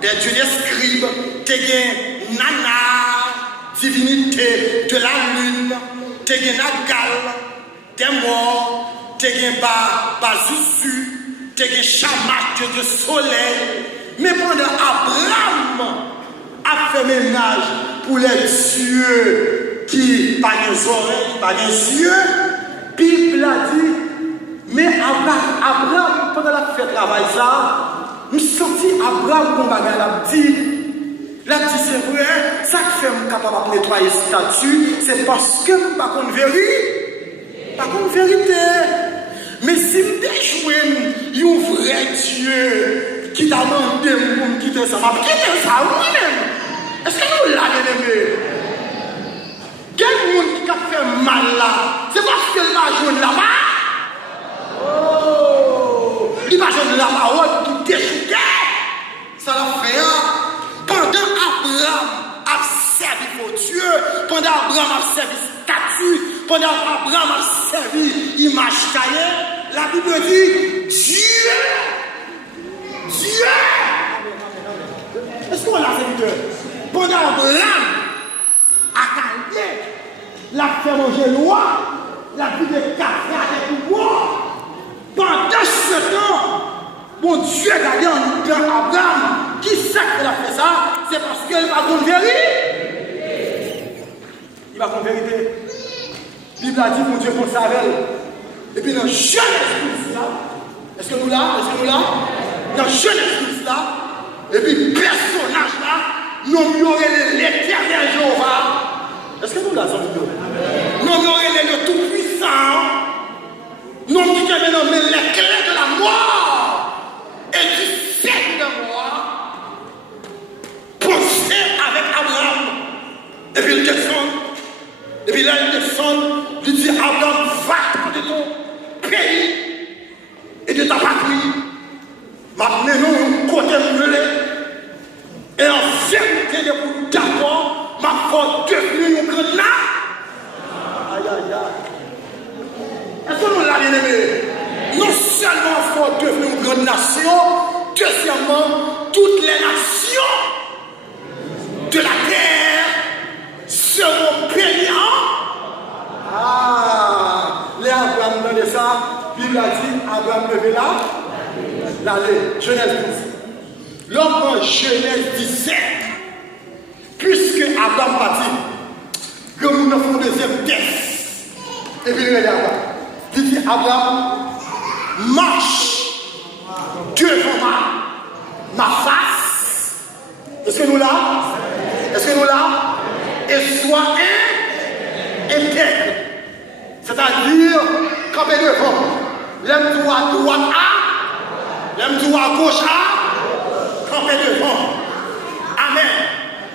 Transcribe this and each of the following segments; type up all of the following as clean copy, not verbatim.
Des dieux des scribes, des nana, divinité de la lune, des nagal, des morts, des bazousu, des chamac de soleil. Mais pendant Abraham a fait ménage pour les dieux qui n'ont pas les oreilles, pas les yeux, Bible a dit, mais Abraham, pendant la fait travail ça, je senti Abraham comme bagarre l'a dit c'est vrai, ça fait que je suis capable de nettoyer ce statut, c'est parce que je ne suis pas contre vérité. Mais si je déjoué un vrai Dieu qui t'a demandé pour me quitter ça, je vais quitter ça moi-même. Est-ce que nous l'avons aimé? Quel monde qui a fait mal là, c'est parce que la jaune là-bas. Oh! Il va jouer la parole qui déchouquait. Ça l'a fait. Pendant Abraham a servi pour Dieu, pendant Abraham a servi statue, pendant Abraham a servi image taillée, la Bible dit Dieu. Est-ce qu'on l'a fait? Pendant Abraham a calé, la fait manger loi, la vie de café avec pouvoir. Pendant ce temps, mon Dieu a gardé en Abraham. Qui sait qu'elle a fait ça? C'est parce qu'elle va contre vérité. Il va contre vérité. La Bible a dit mon Dieu pense à elle. Et puis dans Genèse 12 là, est-ce que nous là? Dans Genèse 12 là, et puis personnage là, nous aurait l'éternel Jéhovah. Est-ce que nous là, nous aurait le tout-puissant. Nous qui maintenant les clés de la mort et du siècle de mort. Pensez avec Abraham. Et puis il descend. Et puis là il descend. Il dit Abraham, va de ton pays et de ta patrie. Maintenant nous côté brûlé. Et en vérité de vous d'accord, ma foi devenue une grande nation. Aïe aïe aïe. Est-ce que nous l'avons aimé? Non seulement il faut devenir une grande nation, deuxièmement, toutes les nations de la terre seront bénies. Ah, les Abraham dans ça, Bible a dit, Abraham levé là, l'allée, Genèse 12. L'homme en Genèse 17, puisque Abraham a dit, que nous avons une deuxième test, et puis il regarde, il dit, Abraham, marche devant ma face. Est-ce que nous là? Et sois intègre. C'est-à-dire, camper devant. L'aime toi à droite A, l'aime toi à gauche A, camper devant. Amen.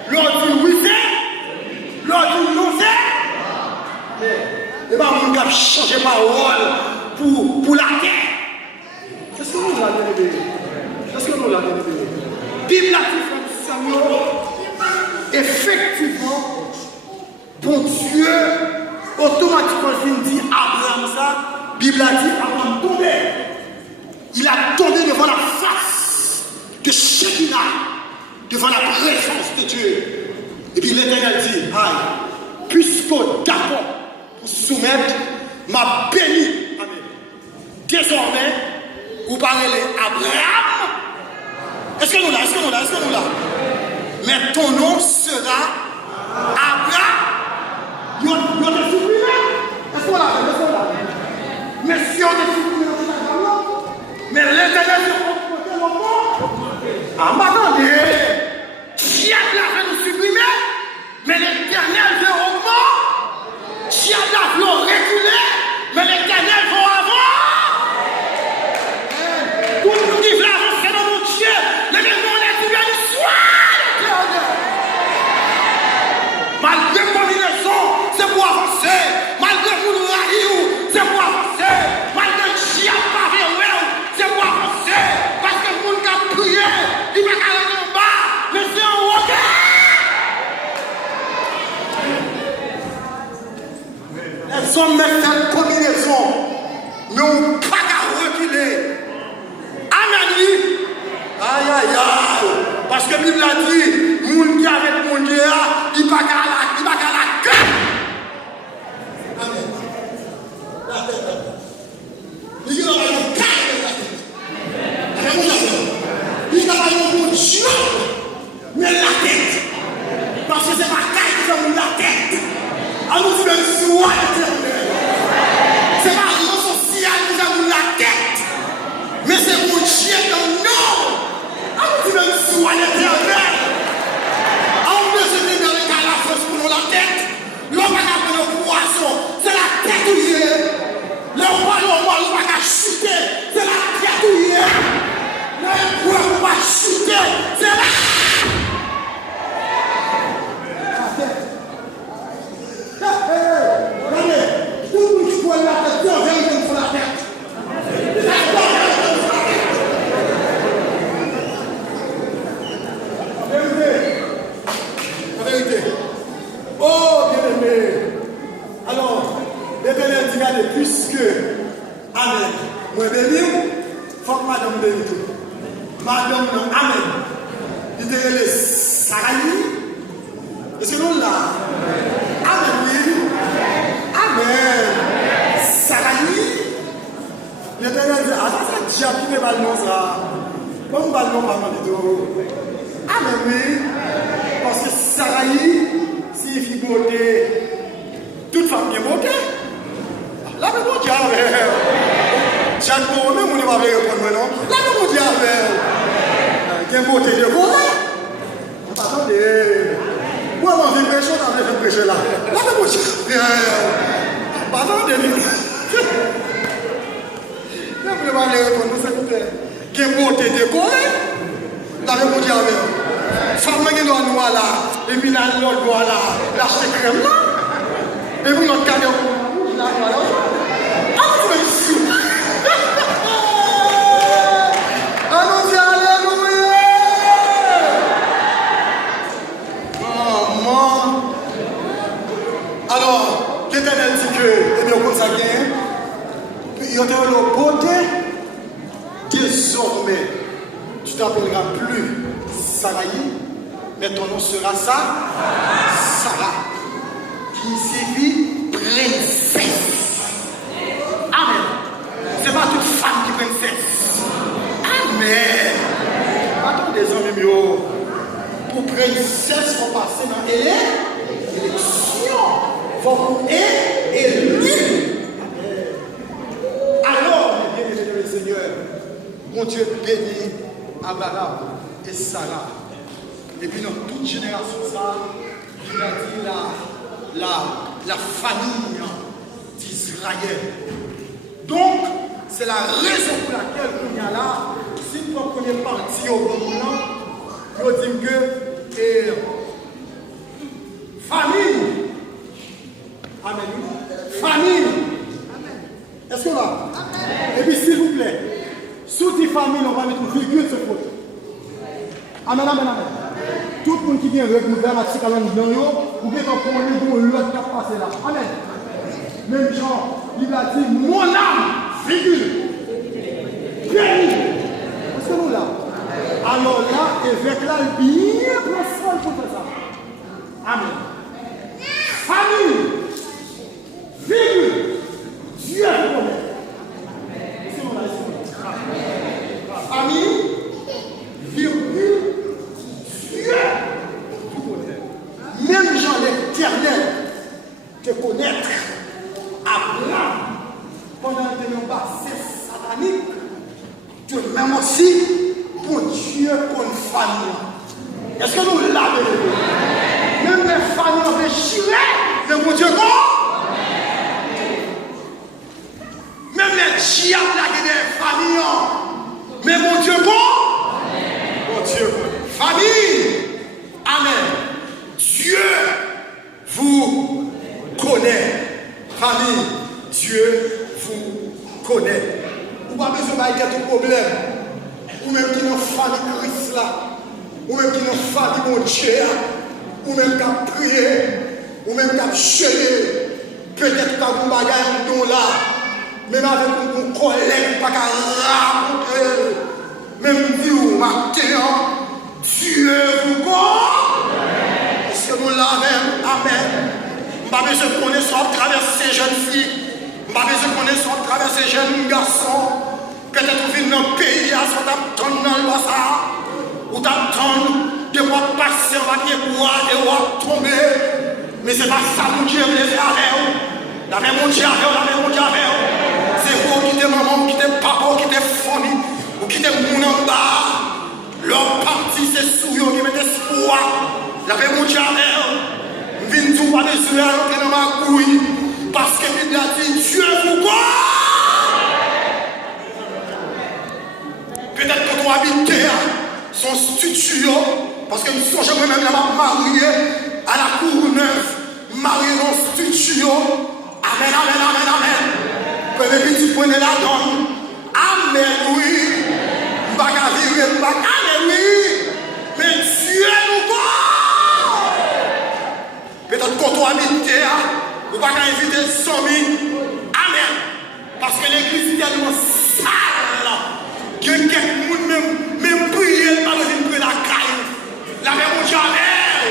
L'autre dit oui c'est, l'autre dit non c'est. Et bien, on a changé parole pour la terre. Qu'est-ce que nous l'avons dit? Bible a dit Samuel, effectivement, bon Dieu, automatiquement, il dit Abraham ça, Bible a dit Abraham tombé. Il a tombé devant la face de Shekinah, devant la présence de Dieu. Et puis l'Éternel dit, aïe, puisqu'au d'accord pour soumettre, m'a béni. Amen. Désormais, vous parlez Abraham. Est-ce que nous là? Mais ton nom sera Abraham. Vous êtes supprimé? Est-ce qu'on l'a fait? Mais si on est supprimé, mais l'Éternel dit, on ah, attendez. Si Abraham veut nous supprimer, mais l'Éternel veut augmenter. Si Abraham veut reculer, mais l'Éternel veut avant. Tout le monde qui veut avancer dans mon Dieu, le démon est tout bien du soir. Malgré mon raison, c'est pour avancer. Malgré mon raïou, c'est pour avancer. Malgré qui a pas vu, c'est pour avancer. Parce que mon gars prié, il va aller en bas, mais c'est en haut. que Bible a dit, moun qui avec mon Dieu, il va qu'à la gueule. Amen. Il va la gueule. Il va la gueule. Mais la tête. Parce que c'est ma tête qui a la tête. Alors vous me soignez. C'est pas le social qui a la tête. Mais c'est mon chien dans le nom. Alors vous me soignez. On peut se dire dans les cas la force pour la tête. L'homme va appeler le poisson. C'est la tête où il est. Le ballon va pas chuter. C'est la tête où il est. Le poisson va chuter. C'est la regardez, tout le monde qui voit la tête, Dieu vient pour la tête. La vérité. Oh, bien-aimé. Alors, l'Éternel dit, regardez, puisque, Amen, moi béni, il faut que madame béni tout. Madame, non, Amen. Il dit, les Sarayi. Est-ce que nous là? Amen, oui. Amen. Sarayi. L'Éternel dit, ah, ça, c'est diable qui n'est pas le nom, ça. Comme pas le nom, pas du tout. Amen, oui. Parce que Sarayi signifie beauté. Toute femme qui est beauté. Là, mais bon diable. Jeanne Boromé, on ne va pas répondre, non? Là, mais bon diable. Il y a une beauté de quoi? Attendez. Moi, je vais prêcher, je vais prêcher là. Là, mais bon diable. Attendez. Je ne vais pas répondre, s'il vous plaît. Il y a une beauté de quoi? Là, mais bon diable. Femme qui est noire là, et puis l'autre noire là, la crème là, et puis l'autre cadre rouge là, voilà. Ah, vous êtes fou! Allons-y, alléluia! Maman! Alors, l'Éternel dit que, eh bien, comme ça vient, il y a une beauté, désormais, tu t'appelleras plus Sarayi, mais ton nom sera ça, Sarah, qui signifie princesse. Amen. C'est pas toute femme qui est princesse. Amen. Attendez, les amis, pour princesse, il faut passer dans l'élection. Il faut être élu. Alors, bien aimé le Seigneur, mon Dieu bénit Abraham et Sarah. Et puis dans toute génération, ça, il a dit la famille d'Israël. Donc, c'est la raison pour laquelle on y a là, si vous prenez parti au bon moment, vous dites que famille. Amen. Famille. Est-ce que là? Et puis s'il vous plaît, sous tes familles, on va mettre une virgule sur le côté. Amen, amen, amen. Tout le monde qui vient avec nous vers la petite calendrier, vous pouvez comprendre pour l'autre qui a passé là. Amen. Même Jean, il a dit mon âme, virgule. Béni. Est-ce que nous là? Alors là, évêque là, bien profond pour faire ça. Amen. Famille, virgule. Dieu vous connaît. C'est mon là, famille, virgule. Dieu vous connaît. Même Jean l'Éternel te connaître. Abraham, pendant que nous passons satanique, Dieu même aussi pour Dieu pour une famille. Est-ce que nous l'avons? Même les familles ont déchiré, mais mon Dieu non? Même les diables ont des familles, mais mon Dieu bon? Mon Dieu bon. Famille, amen. Dieu vous connaît. Famille, Dieu vous connaît. Vous n'avez pas besoin de problème. Ou même qui n'ont famille Christ là. Ou même qui n'ont famille mon Dieu. Ou même qui ont prié. Ou même qui ont chelé. Peut-être quand vous bagage nous là. Même avec une collègue, pas qu'à raconter. Même vous, matin, Dieu pas besoin de connaître à travers ces jeunes filles. Pas besoin de connaître à travers ces jeunes garçons. Peut-être vous venez dans le pays, à ce temps dans le basa, ou t'attends de voir passer en papier bois et voir tomber. Mais ce n'est pas ça mon Dieu veut faire avec vous. La même mon Dieu avec vous, la même mon Dieu avec vous. C'est vous qui êtes maman, qui êtes papa, qui êtes famille, ou qui êtes moun en bas. Leur parti c'est sous eux qui met espoir. La même mon Dieu avec vous. Venez tout pas besoin d'entrer dans ma couille. Parce que la Bible a dit Dieu vous voit. Peut-être que tu habites son studio, parce que nous sommes moi-même marié à la cour neuve, marié dans le studio. Amen, amen, amen, amen. Peut-être que tu prenais la donne. Amen, oui. M'baka virer, m'baka, oui. Mais Dieu nous voit. Peut-être que tu habites vous ne pouvez pas inviter 100 000. Amen. Parce que l'église est tellement sale. Que quelqu'un même prier par le la caille. La même au jamais.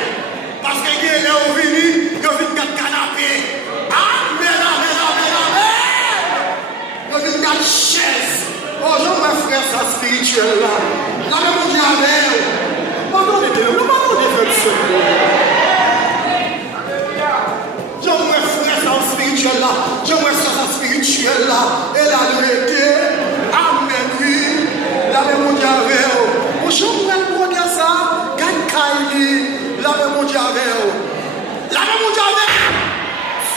Parce que les gens sont venus, ils viennent de canapé. Amen, amen, amen, amen. Ils viennent de chaise. Bonjour mes frères, ça spirituel là. La même au jamais. Pardonnez-moi, pardonnez-moi. Spirituel là, j'aimerais ça spirituel là, et la vérité, amen, oui, la même mon diable, bonjour, vous dire ça, gagne Kaili, la même mon diable, la même mon diable,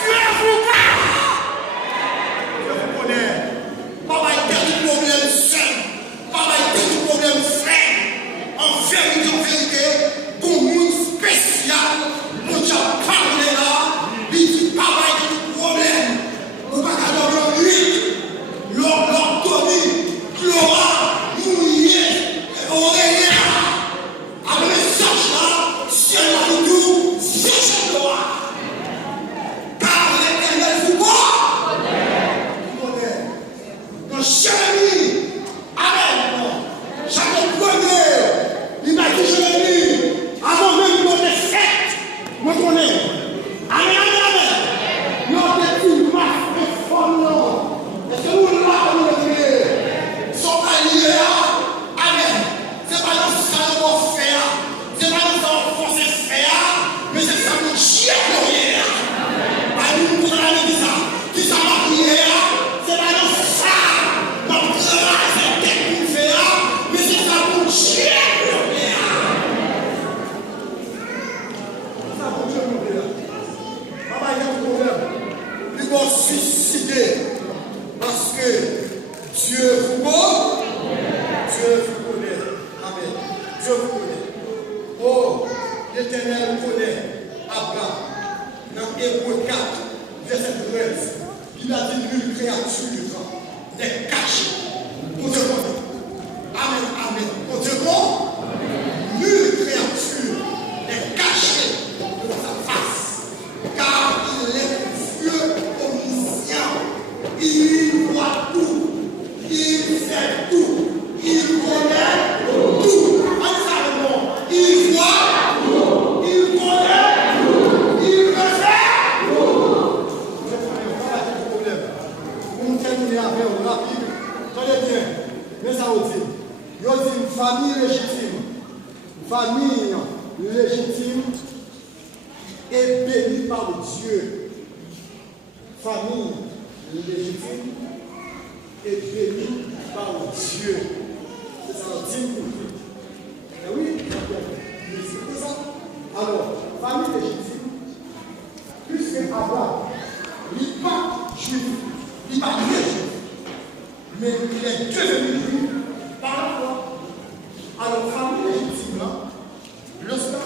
Dieu vous connaît, pas de problème seul, pas de problème frère, en vérité, pour nous spécial, mon diable parle là, il dit pas de problème. Vous pas qu'à lui, l'orthonie, Clora, mouillé, oreiller. Avec le message là, ciel à nous, c'est chez toi. Car l'Éternel vous voit. Dans Jérémie, Amen. Chaque premier, il m'a dit Jérémie, avant même qu'on ait fait, moi connais. Amen, amen, amen. Notre petit masque de forme, est-ce que vous l'avez oublié? Son allié, amen. C'est pas dans ça qu'on fait, c'est pas dans ça qu'on force faire, mais c'est ça qu'on chie glorieux. Nous pour la vie qui ça va prier, c'est pas dans ça qu'on prendra cette tête pour faire, mais c'est ça qu'on chie glorieux. Ça pour Dieu nous dire. Papa, il y a un problème. Ils vont se suicider parce que Dieu vous connaît. Dieu vous connaît. Amen. Dieu vous connaît. Oh, l'Éternel connaît Abraham. Dans Hébreux 4, verset 13, il a dit nulle créature n'est cachée. Pour Dieu bon. Amen, amen. Pour Dieu bon, nulle créature n'est cachée de sa face. Car il est Dieu omniscient. Il voit tout. Il sait tout. Il connaît tout. Ensemble, il voit tout. Il connaît tout. Il refait tout. Je connais pas de problème. Pour nous terminer avec vous rapide. Tenez bien. Mais ça vous dit. Vous dites une famille légitime. Famille légitime est bénie par Dieu. Famille légitime est bénie par Dieu. C'est ça, dit pour tout. Mais oui, c'est ça. Alors, famille légitime, puisque Abraham, il n'est pas juif, il n'est pas juif, mais il est devenu juif par la foi. Alors, famille légitime,